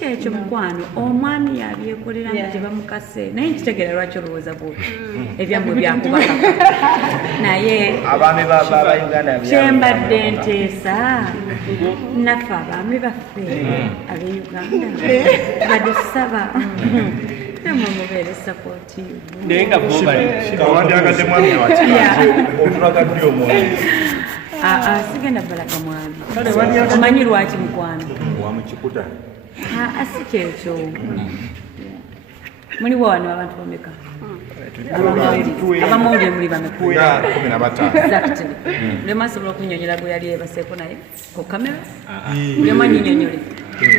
kyekyo mukwano omwami yabyekolera nga tebamukase naye nkitegeera lwaki olowooza bwoti ebyammwe byakubaka naye kyembadde nteesa naffe abaami baffe ab'Uganda badde tusaba namwe mubeere supportive naye nga kawandyagadde mwami otulagadde omwami sigenda balaga mwami omanyi lwaki mukwano wamukikuta si kyekyo muliwo wano abantu bameka abamawulire muli bameka lema asobola okunyonyola gwe yali ebaseeko naye ku kamera lema nyinyonyole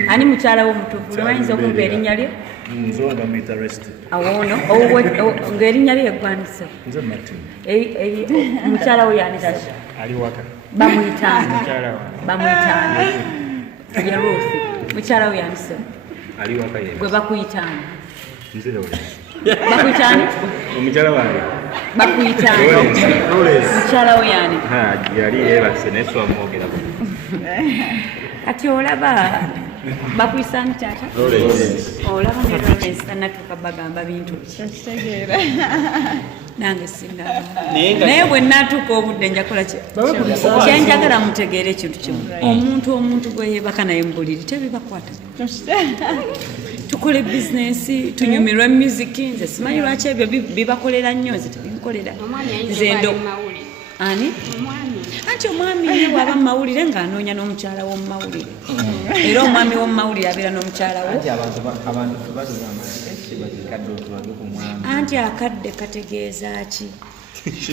ani mukyala wo mutuufu lemayinza okumpa erinnya lye awono ng'erinnya lye yeggwanisa mukyala wo yanitaki bamuyitaani ye Ruthi mukyala we yanise gwe bakuyitaani bakuyitaani omukyala wange bakuyitaani mukyala we yani yali yeebase naye swamwogerako kati olaba bakuyisaani taata olaba ne Lawrence tanatuuka bagamba bintu nange singamba naye bwe natuuka obudde njakola kyenjagala mutegeere ekintu kimu omuntu gwe yeebaka naye mubuliri tebibakwata tukole bizinesi tunyumirwe musiki nze simanyi lwaki ebyo bibakolera nnyo nze tebinkolera nze ndo ani anti omwami ye waba mumawulire ng'anoonya n'omukyala w'omumawulire era omwami w'omumawulire abeera n'omukyala we anti akadde kategeeza ki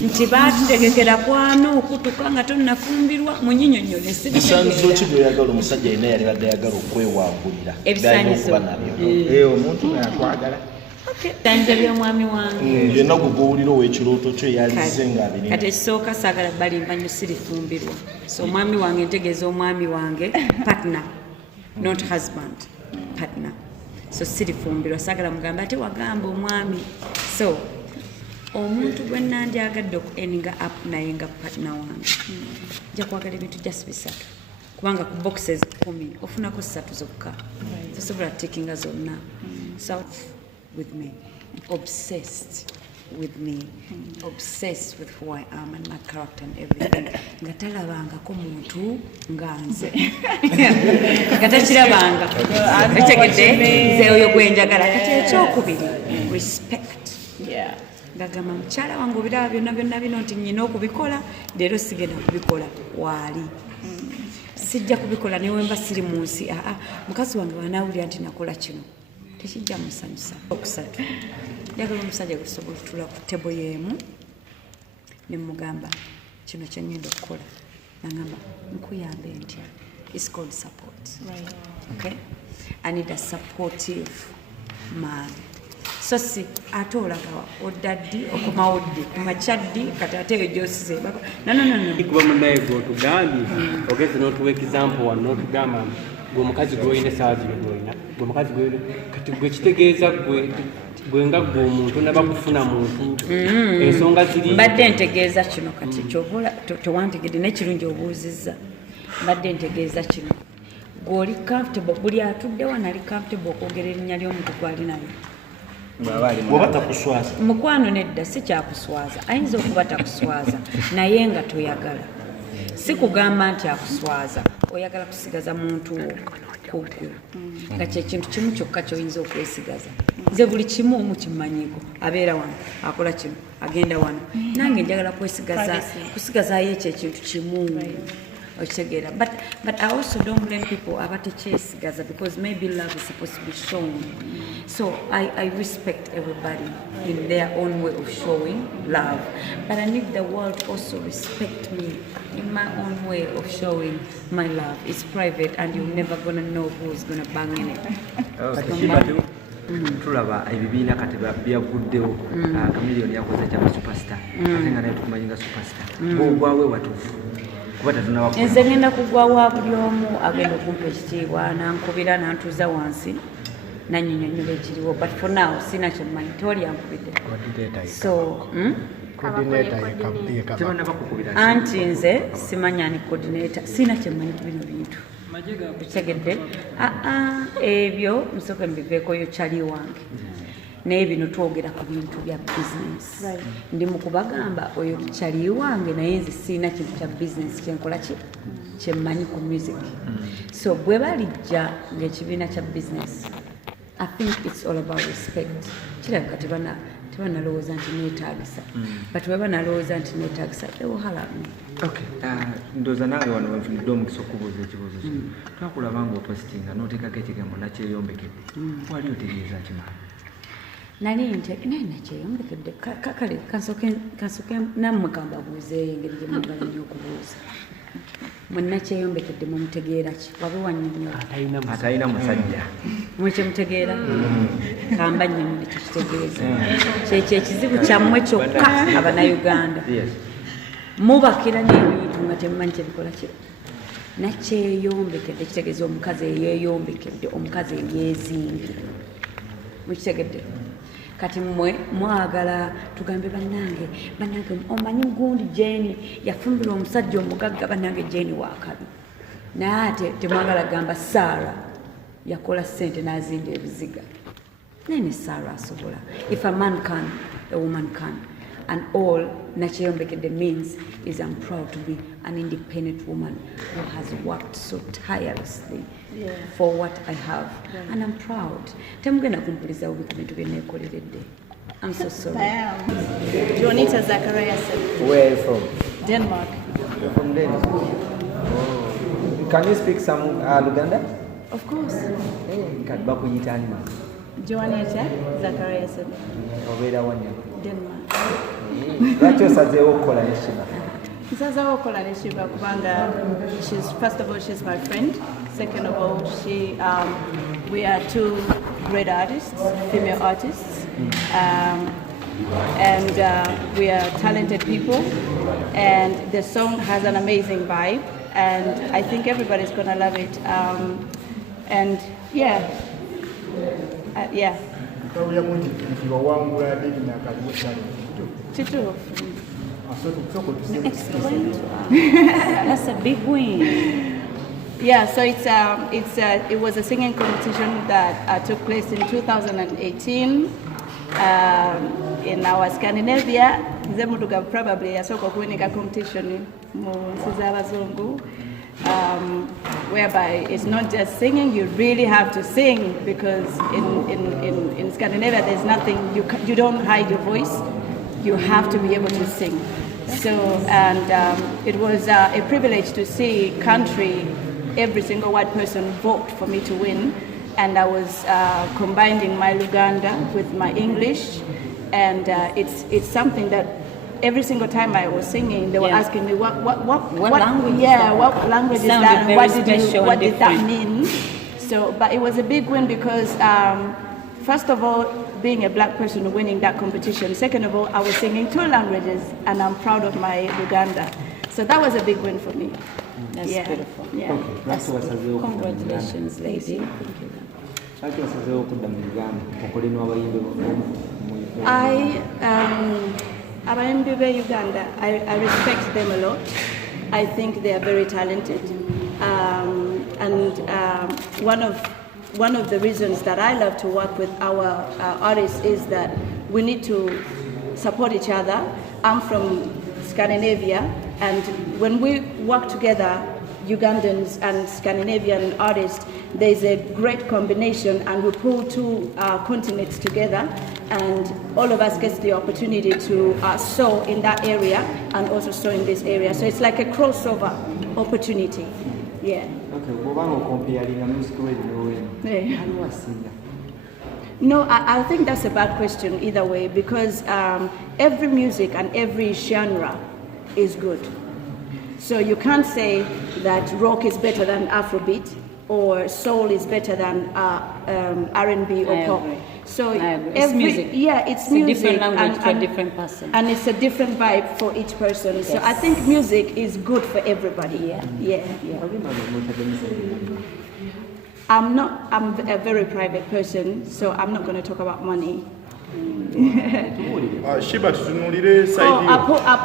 nti baatutegekera kwano okutuka nga tonnafumbirwa munyinyonyole ebisaanyizo ki byoyagala omusajja yenna yali badde ayagala okwewangulira ebisaanyizo omuntu yatwagala ebisaanyizo by'omwami wange yenna gwe gwowulira ow'ekirooto kyo yalize ng'abirina kati ekisooka saagala balimba nnyo sirifumbirwa so omwami wange ntegeeza omwami wange partner not husband partner so sirifumbirwa saagala mugamba ate wagamba omwami so omuntu gwe nandyagadde okueninga up naye nga partner wange nja kwagala ebintu just bisatu kubanga ku boxes 10 ofunako 3 zokka tosobola tekinga zonna south with me obsessed with me obsessed with who I am and my character and everything nga talabangako muntu nga nze nga takirabanga etegedde nze oyo gwenjagala kati ekyokubiri respect ngagamba mukyala wange obiraba byonna bino nti nyina okubikola leero sigenda kubikola waali sijja kubikola newemba siri mu nsi mukazi wange wanawulira nti nakola kino tekijja musanyusa okusatu njagala omusajja gusobola otula ku tebo y'emu nemugamba kino kyengenda okukola nagamba nkuyambe ntya is called support okay I need a supportive man so si ate olaga oddaddi okomaoddi kumakyaddi kati ate eyo gyosize kuba munaye gwotugambye ogeze n'otuwa example wano n'otugamba gwe omukazi gwolina esaawa zino gwolina gwe omukazi gwolina kati gwe kitegeeza gwe nga gwe omuntu nabakufuna muntu ensonga ziri mbadde ntegeeza kino kati kyobola tewantegedde nekirungi obuuzizza mbadde ntegeeza kino gw'oli comfortable buli atuddewo nali comfortable okwogera erinnya ly'omuntu gwali naye bw'oba takuswaza mukwano nedda si kyakuswaza ayinza okuba takuswaza naye nga toyagala si kugamba nti akuswaza oyagala kusigaza muntu kugwe nga kyekintu kimu kyokka kyoyinza okwesigaza nze buli kimu mukimanyiko abeera wano akola kino agenda wano nange njagala kusigazayo ekyo ekintu kimu okitegeera but I also don't blame people abatekyesigaza because maybe love is supposed to be shown so I respect everybody in their own way of showing love but I need the world also respect me in my own way of showing my love. It's private and you're never gonna know who's gonna bang in it. tulaba ebibiina kati byaguddewo Chameleone yakoze kyaba superstar ate nga naye tukumanyinga superstar ogwawe watuufu kuba tatunawakula nze ngenda kugwawo buli omu agenda okumpa ekitiibwa nankubira nantuuza wansi nanyinyonyola ekiriwo but for now sina kyemmanyi toli yankubidde so anti nze simanya ni coordinator sina kyemmanyi ku bino bintu Kitegedde ebyo musooke mbiveekoyo kyali wange naye bino twogera ku bintu bya bizinesi ndi mu kubagamba oyo kyali wange naye nze siina kintu kya bizinesi kyenkola kyemmanyi ku music so bwe balijja ng'ekibiina kya bizinesi I think it's all about respect kirabika tebanalowooza nti neetaagisa but bwe banalowooza nti neetaagisa ewohalamu ndowooza nange wano wenfunidde omukisa okubuuza ekibuuzo kino twakulaba nga opositinga n'oteekako ekigambo nakyeyombekedde wali otegeeza kimala nali naye nakyeyombekedde kale kansooke nammwe kambabuuzeeyo engeri gye mwagala nnyo okubuuza mwenakyeyombekedde mumutegeera ki wabe wannyonnyola atalina musajja mwekyemutegeera kamba nnyonnyola kyekitegeeza kyekyo ekizibu kyammwe kyokka abanayuganda mubakira n'ebintu nga temumanyi kyebikola ki nakyeyombekedde kitegeeza omukazi eyeeyombekedde omukazi eyeezimbye mukitegedde kati mmwe mwagala tugambe bannange omanyi gundi Jane yafumbirwa omusajja omugagga bannange Jane wakabi naye ate temwagala gamba Sarah yakola ssente n'azimba ebiziga naye ne Sarah asobola if a man can a woman can and all Nakyeyombekedde means is I'm proud to be an independent woman who has worked so tirelessly for what I have and I'm proud. Temugenda kumpuliza obi ku bintu bye neekoleredde. I'm so sorry. Juanita Zacharias. Where are you from? Denmark. You're from Denmark. Oh. Can you speak some Luganda? Of course. Kati bakuyita ani mama? Juanita Zacharias. Obeera wanya? Denmark. Lwaki osazeewo okukola ne Sheebah? Nsazeewo okukola ne Sheebah kubanga first of all she's my friend. Second of all, we are two great artists, female artists, and we are talented people. And the song has an amazing vibe, and I think everybody's gonna love it. And yeah. Tutu. Explain to us. That's a big win. Yeah, so it was a singing competition that took place in 2018 in our Scandinavia. Zemuduga probably yasooka okuwinika competition mu nsi z'abazungu, whereby it's not just singing, you really have to sing because in Scandinavia there's nothing, you don't hide your voice, you have to be able to sing. So, and it was a privilege to see every single white person vote for me to win, and I was combining my Luganda with my English, and it's something that every single time I was singing, they were asking me what language? Yeah, what language is that? And what did that mean? So, but it was a big win because first of all, being a black person winning that competition. Second of all, I was singing 2 languages, and I'm proud of my Luganda. So that was a big win for me. That's beautiful. Yeah. Okay. Congratulations, lady. Abayimbi be Uganda, I respect them a lot. I think they are very talented. And one of the reasons that I love to work with our artists is that we need to support each other. I'm from Scandinavia, and when we work together, Ugandans and Scandinavian artists, there's a great combination, and we pull 2 continents together, and all of us get the opportunity to sow in that area and also sow in this area. So it's like a crossover opportunity. Yeah. Okay, no, I think that's a bad question either way, because every music and every genre is good. So you can't say that rock is better than Afrobeat or soul is better than R&B or pop. Agree. So it's music. Yeah, it's music. music. A different language for a different person. And it's a different vibe for each person. Yes. So I think music is good for everybody. Yeah. I'm a very private person, so I'm not going to talk about money. Sheebah, tutunulire side. I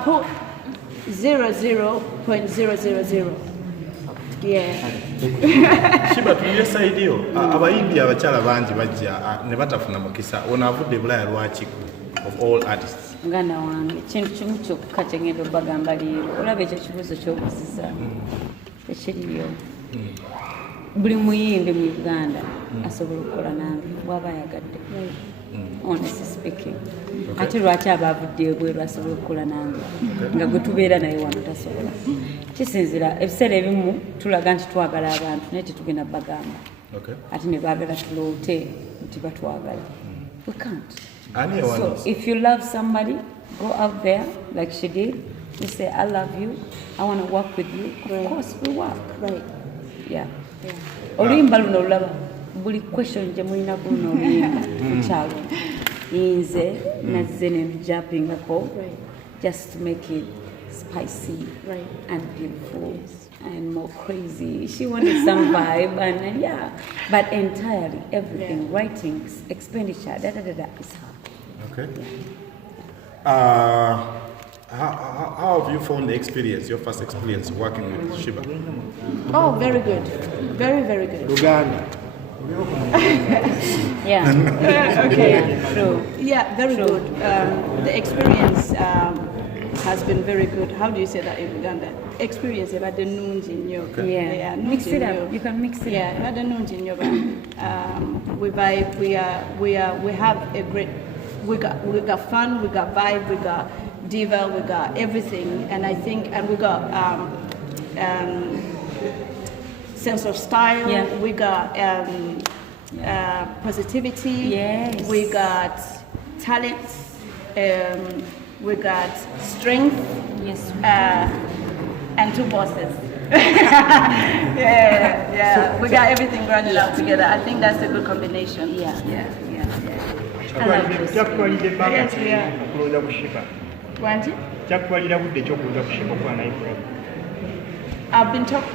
put 00.000. Sheebah tuliye side yo abayimbi abakyala bangi bajja ne batafuna mukisa ono avudde Bulaaya lwaki of all artists muganda wange kintu kimu kyokka kyengenda obagamba leero olaba ekyo kibuuzo kyobuziza ekiriyo buli muyimbi mu Uganda asobola okukola nange bw'aba ayagadde honestly speaking ate lwaki aba avudde ebweru asobola okukola nange nga gwe tubeera naye wano tasobola kisinzira ebiseera ebimu tulaga nti twagala abantu naye tetugenda bagamba ate ne baagala tuloote nti batwagala we can't. So if you love somebody, go out there like she did. You say, I love you. I want to work with you. Of course, we work. Right. Yeah. Olimba luno lulaba. Buli question je mulina kuno olimba. Kuchalo. Inze nazze ne jumping up just to make it spicy and beautiful and more crazy. She wanted some vibe and yeah. But entirely everything, writing, expenditure, is her. Okay. How have you found the experience, your first experience working with Sheebah? Oh, very good. Very, very good. Uganda. Yeah. Okay. Yeah, true. Yeah, very good. The experience has been very good. How do you say that in Uganda? Experience about the Noonya. Yeah. Mix it up. You can mix it up. Yeah, about the Noonya. We vibe. We have a great. We got fun. We got vibe. We got diva. We got everything. And I think, and we got sense of style. Yeah. We got positivity. Yes. We got talent. We got strength. Yes. And two bosses. Yeah. We got everything running out together. I think that's a good combination. Yeah. I love this. Yes, we are.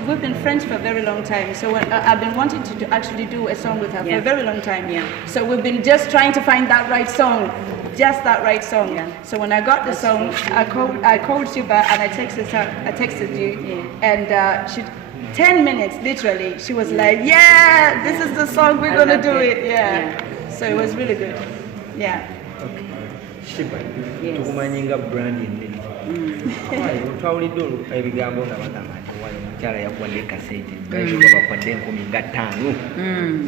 We've been friends for a very long time. So I've been wanting to actually do a song with her for a very long time. Yeah. So we've been just trying to find that right song. Just that right song. Yeah. So when I got the song, I called Sheebah and I texted you, and she 10 minutes literally. She was like, "Yeah, this is the song we're gonna do it." Yeah. So it was really good. Yeah. Okay. Sheebah, tukumanyinga brand nini? Twawulidde ebigambo nga bagamba nti wali omukyala yakuwadde kasete bakwadde 15,000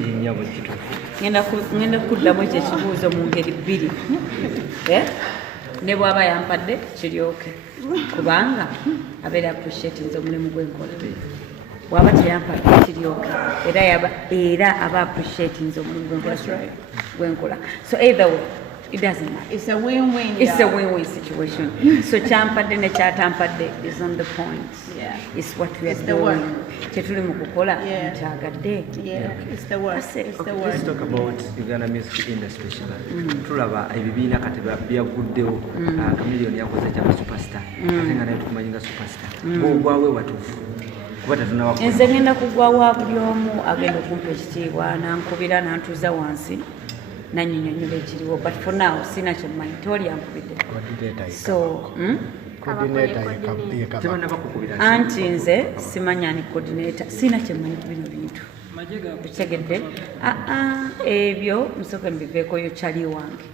ennyabo kituufu. Ngenda kuddamu ekyo ekibuuzo mu ngeri bbiri ne bw'aba yampadde kiryoke kubanga abeera appreciatinze omulimu gwenkola bw'aba teyampadde kiryoke era aba appreciatinze omulimu gwenkola. So either way it doesn't matter. It's a win-win. It's a win-win situation. So champadde ne kyatampadde is on the point. Yeah. It's what we are It's the work. doing. Kyetuli mu kukola kyagadde. Yeah. It's the work. It's the work. Let's talk about Uganda music industry. Tulaba ebibiina kati byaguddewo. Chameleon yakoze kya superstar. Ate nga naye tukumanyinga superstar. Ogwawe watuufu. Nze ngenda kugwawo buli omu agenda okumpa ekitiibwa nankubira nantuuza wansi nannyonnyola ekiriwo, but for now sina kyemmanyi toli yankubidde. So anti nze simanyani coordinator, sina kyemmanyi ku bino bintu bitegedde ebyo nsooke mbiveeko yo kyali wange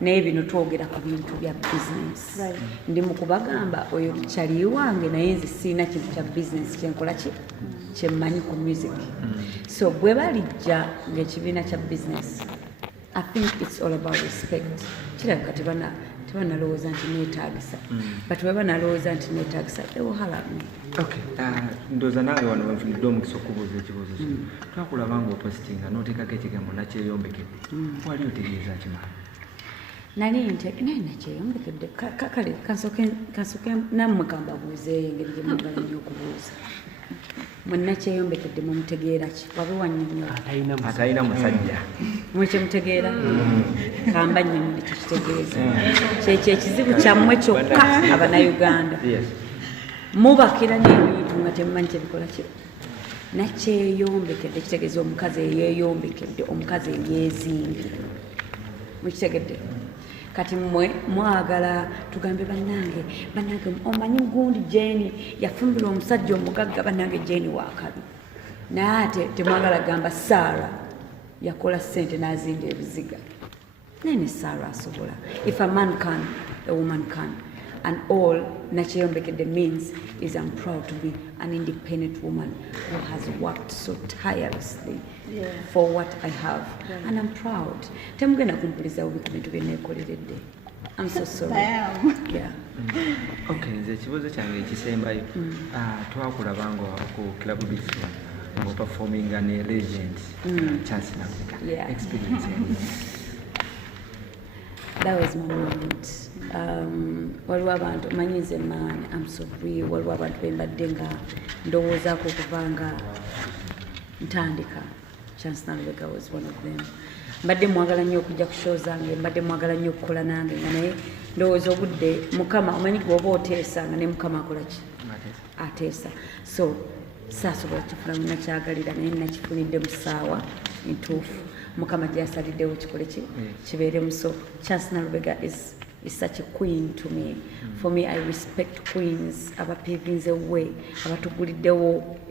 naye bino twogera ku bintu bya business. Ndi mu kubagamba oyo kyali wange naye nze sina kintu kya business kyenkola kyemmanyi ku music. So bwe balijja ng'ekibiina kya business, I think it's all about respect. Kirabika tebanalowooza nti neetaagisa, but bwe banalowooza nti neetaagisa they will holler at me. Okay. Ndowooza nange wano wenfunidde omukisa okubuuza ekibuuzo kino. Twakulaba ng'opositinga n'oteekako ekigambo Nakyeyombekedde. Wali otegeeza kimala? Nali Nakyeyombekedde kale kansooke nammwe kambabuuzeeyo engeri gye mwagala nnyo okubuuza. Mwe Nakyeyombekedde mumutegeera ki? Wabe wannyonnyola. Atalina musajja. Mwe kyemutegeera? Kamba nnyonnyola kyekitegeeza. Kyekyo ekizibu kyammwe kyokka Abanayuganda. Mubakira n'ebintu nga temumanyi kyebikola ki. Nakyeyombekedde kitegeeza omukazi eyeeyombekedde, omukazi eyeezimbye. Mukitegedde? kati mmwe mwagala tugambe bannange omanyi gundi Jane yafumbirwa omusajja omugagga bannange Jane wakabi naye ate temwagala gamba Sarah yakola ssente n'azinda ebiziga naye ne Sarah asobola. If a man can, a woman can. And all Nakyeyombekedde means is I'm proud to be an independent woman who has worked so tirelessly for what I have. And I'm proud. Temugenda kumpuliza obi ku bintu bye neekoleredde. I'm so sorry. Yeah. Okay, nze ekibuuzo kyange ekisembayo twakulabanga ku club before ng'operforminga ne legend Chance Africa. Experience. That was my moment. Waliwo abantu manyize maani I'm so real. Waliwo abantu bembadde nga ndowoozaako okuva nga ntandika. Chance Africa was one of them. Mbadde mwagala nnyo okujja ku show zange, mbadde mwagala nnyo okukola nange nga naye ndowooza obudde Mukama omanyi bw'oba oteesa nga ne Mukama akola ki? Ateesa. So saasobola kifuna mu nakyagalira naye nakifunidde mu ssaawa entuufu. Mukama gyasaliddewo kikole ki? Kibeeremu. So Chance Nalubega is such a queen to me. For me, I respect queens. Abapevinze we, abatuguliddewo